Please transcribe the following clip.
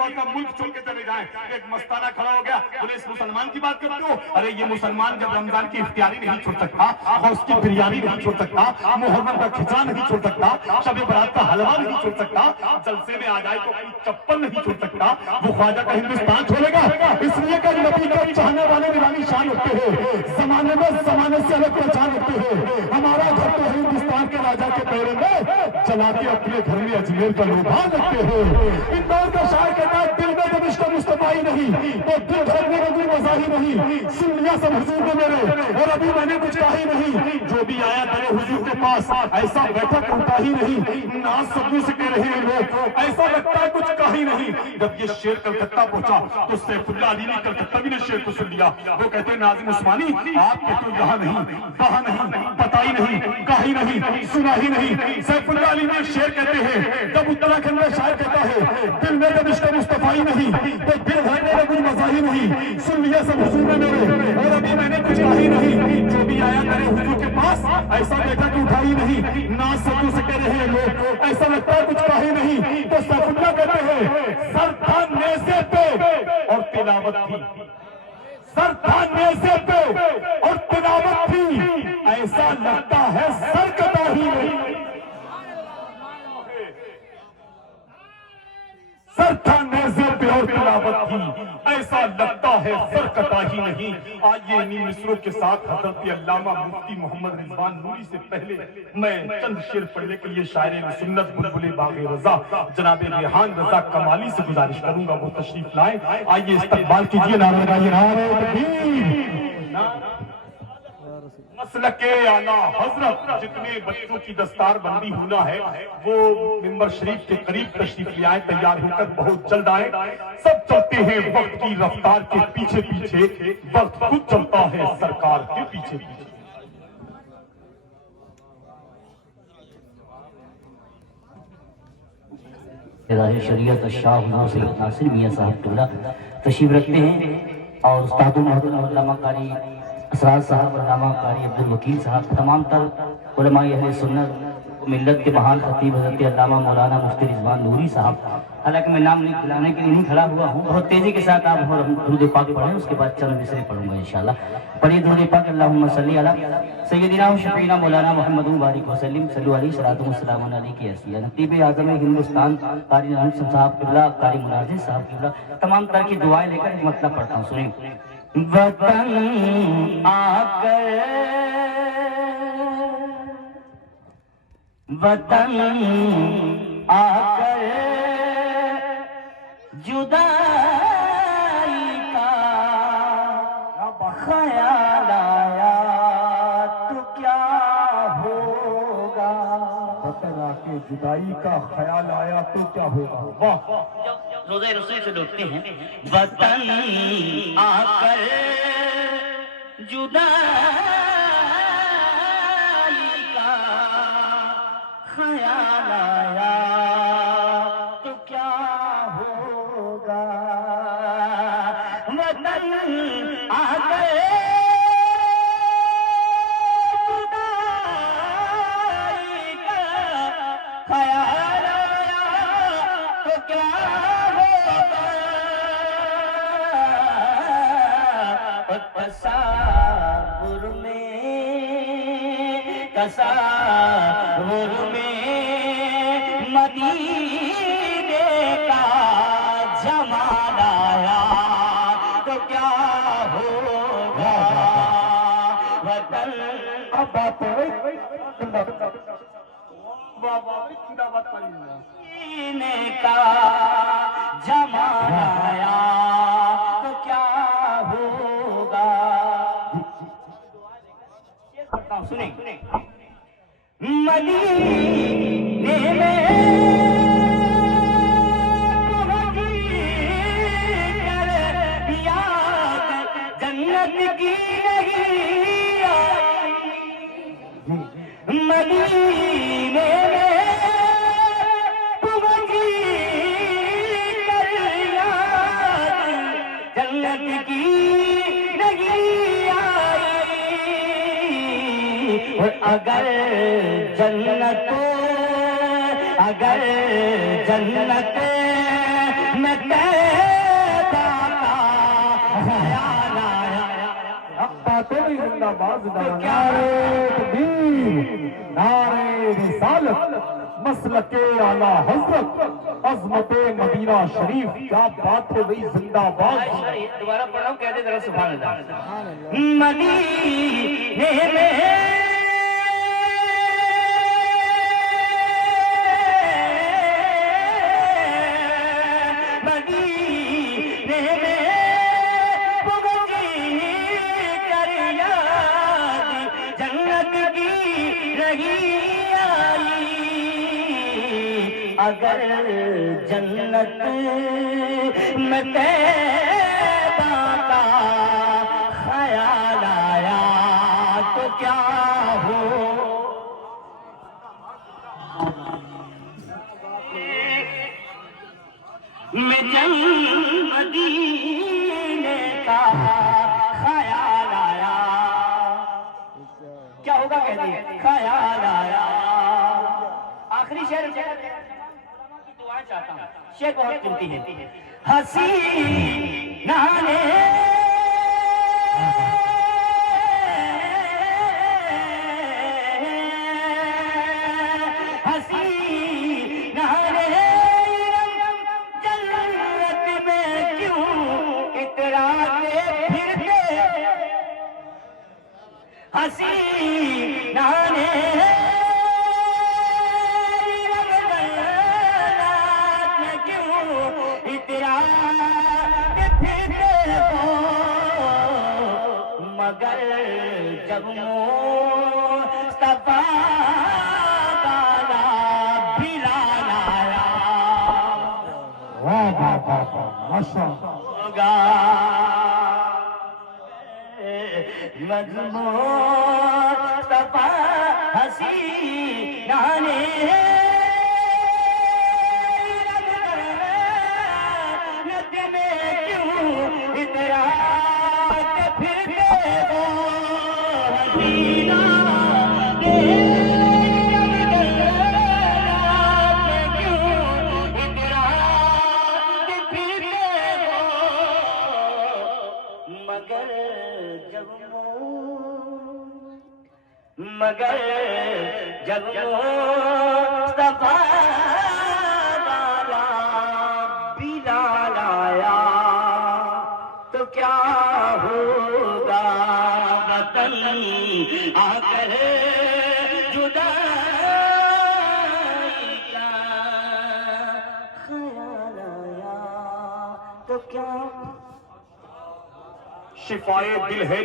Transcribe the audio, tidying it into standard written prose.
वो सब मुल्क छोड़ के चले जाएं। एक मस्ताना खड़ा हो गया, बोले इस मुसलमान की बात करते हो? अरे ये मुसलमान जब रमजान की इफ्तियारी नहीं छोड़ सकता, हौस की बिरयानी नहीं छोड़ सकता, मुहर्रम का खिचा नहीं छोड़ सकता, शब बारात का हलवा नहीं छोड़ सकता, जलसे में आ जाए तो अपनी चप्पल नहीं छोड़ सकता, वो ख्वाजा का हिंदुस्तान छोड़ेगा? इसलिए कि नबी का चाहने वाले निरानी शान होते हैं, जमाने में जमाने से अलग पहचान होते हैं। हमारा घर तो हिंदुस्तान के राजा के पैरों में चला के अपने घर में अजमेर का लोभान रखते हैं। इंदौर का शायर कहता है दिल में जब इश्क मुस्तफाई नहीं तो दिल धड़कने का कोई मजा ही नहीं। सुन लिया सब हुजूर ने मेरे और अभी मैंने कुछ कहा ही नहीं। जो भी आया तेरे हुजूर के पास ऐसा बैठक उठा ही नहीं। ना सबू से कह रहे हैं लोग, ऐसा लगता है कुछ कहा ही नहीं। जब ये शेर कलकत्ता पहुंचा तो सैफुल्ला अली ने कलकत्ता भी ने शेर को सुन लिया। वो कहते हैं नाज़िम उस्मानी आपके तो यहाँ नहीं, कहा नहीं, पता ही नहीं, कहा ही नहीं, सुना ही नहीं। सैफुल्ला अली ने शेर कहते हैं, जब उत्तराखंड में शायर कहता है दिल में जब इश्क मुस्तफाई नहीं तो दिल धड़कने का कोई मजा ही नहीं। सुन लिया सब हुजूर ने मेरे और अभी मैंने कुछ कहा ही नहीं। जो भी आया तेरे हुजूर के पास ऐसा बैठक उठा ही नहीं। ना सबू से कह रहे हैं लोग, ऐसा लगता है कुछ कहा ही नहीं। तो सैफुल्ला कहते हैं सर था नेज़े पे और तिलावत थी, सर था नेज़े पे और तिलावत थी, ऐसा लगता है सर कटा ही नहीं। सर था नेज़े पे और तिलावत थी, ऐसा लगता है सर कटा ही नहीं। आइए इन्हीं मिसरों के साथ हजरत अल्लामा मुफ्ती मोहम्मद रिजवान नूरी से पहले मैं चंद शेर पढ़ने के लिए शायर सुन्नत बुलबुले बाग़े रज़ा जनाब रेहान रज़ा कमाली से गुजारिश करूंगा वो तशरीफ लाए। आइए इस्तकबाल कीजिए। नारा लगाइए, नारे तकबीर। मसलके आला हजरत जितने बच्चों की दस्तार बंदी होना है वो मिंबर शरीफ के करीब तशरीफ ले आए, तैयार होकर बहुत जल्द आए। सब चलते हैं वक्त की रफ्तार के पीछे पीछे, वक्त खुद चलता है सरकार के पीछे पीछे। शरीयत शाह सैयद नासिर मियां साहब टुल्ला तशरीफ रखते हैं और उस्ताद अल्लामा कारी असरार साहब, अल्लामा कारी अब्दुल वकील साहब, तमाम तर उलमा अहले सुन्नत मिल्लत के महान खतीब हज़रत अल्लामा मौलाना मुफ्ती रिजवान नूरी साहब। हालांकि मैं नाम नहीं बुलाने के लिए नहीं खड़ा हुआ हूँ, बहुत तेजी के साथ आप दुरूद पाक पढ़ें, उसके बाद चंद मिसरे पढ़ूंगा इंशाल्लाह। पढ़िए दुरूद पाक। अल्लाहुम्मा सल्ली अला सय्यदिना व शफीना मौलाना मुहम्मद मुबारक वसल्लम सल्लल्लाहु अलैहि सलातु व सलाम अलैहि असिया नतीब आज़म हिंदुस्तान कारी नासिर साहब किबला, कारी मुनाजिर साहब किबला, तमाम तरह की दुआएं लेकर मतलब पढ़ता हूँ। सुनिए। वतन आकर, वतन आकर जुदाई का ख्याल आया तो क्या होगा। वतन आके जुदाई का ख्याल आया तो क्या होगा। वाह, रोज़े रसूल से डूबते हैं। वतन आकर जुदाई का ख्याल आया तो क्या होगा। वतन आकर जुदाई का ख्याल आया तो क्या तसावुर में मदीने का जमाल आया तो क्या होगा। वतन अब बात है मदीने का जमाल आया तो क्या होगा। सुनिए। मदीने में जन्नत की नहीं आई। मदीने में जन्नत की नहीं आई। अगर जन्नत में आवाज नारे तकबीर, नारे रिसालत, मसलके आला हजरत, अजमते मदीना शरीफ। क्या बात है भाई, जिंदाबाद। दोबारा पढ़ रहा हूँ, कहते जरा सुभान अल्लाह। मदीने में अगर जन्नत में तैबा का ख्याल आया तो क्या हो। मैं मदीने का ख्याल आया, क्या होगा कहते ख्याल आया। आखिरी शेर की दुआ चाहता हूँ, शेर बहुत कीमती है। हसीना ने जन्नत में क्यों इतराते फिरते, हसीना ने मगर जब मुस्तफा वाला बिलाल आया, वाह वाह वाह वाह, माशाअल्लाह। होगा मुस्तफा हसीना ने मगर जब मुस्तफा वाला बिलाल आया तो क्या होगा। वतन आकर जुदाई का ख्याल आया तो क्या। शिफाए दिल है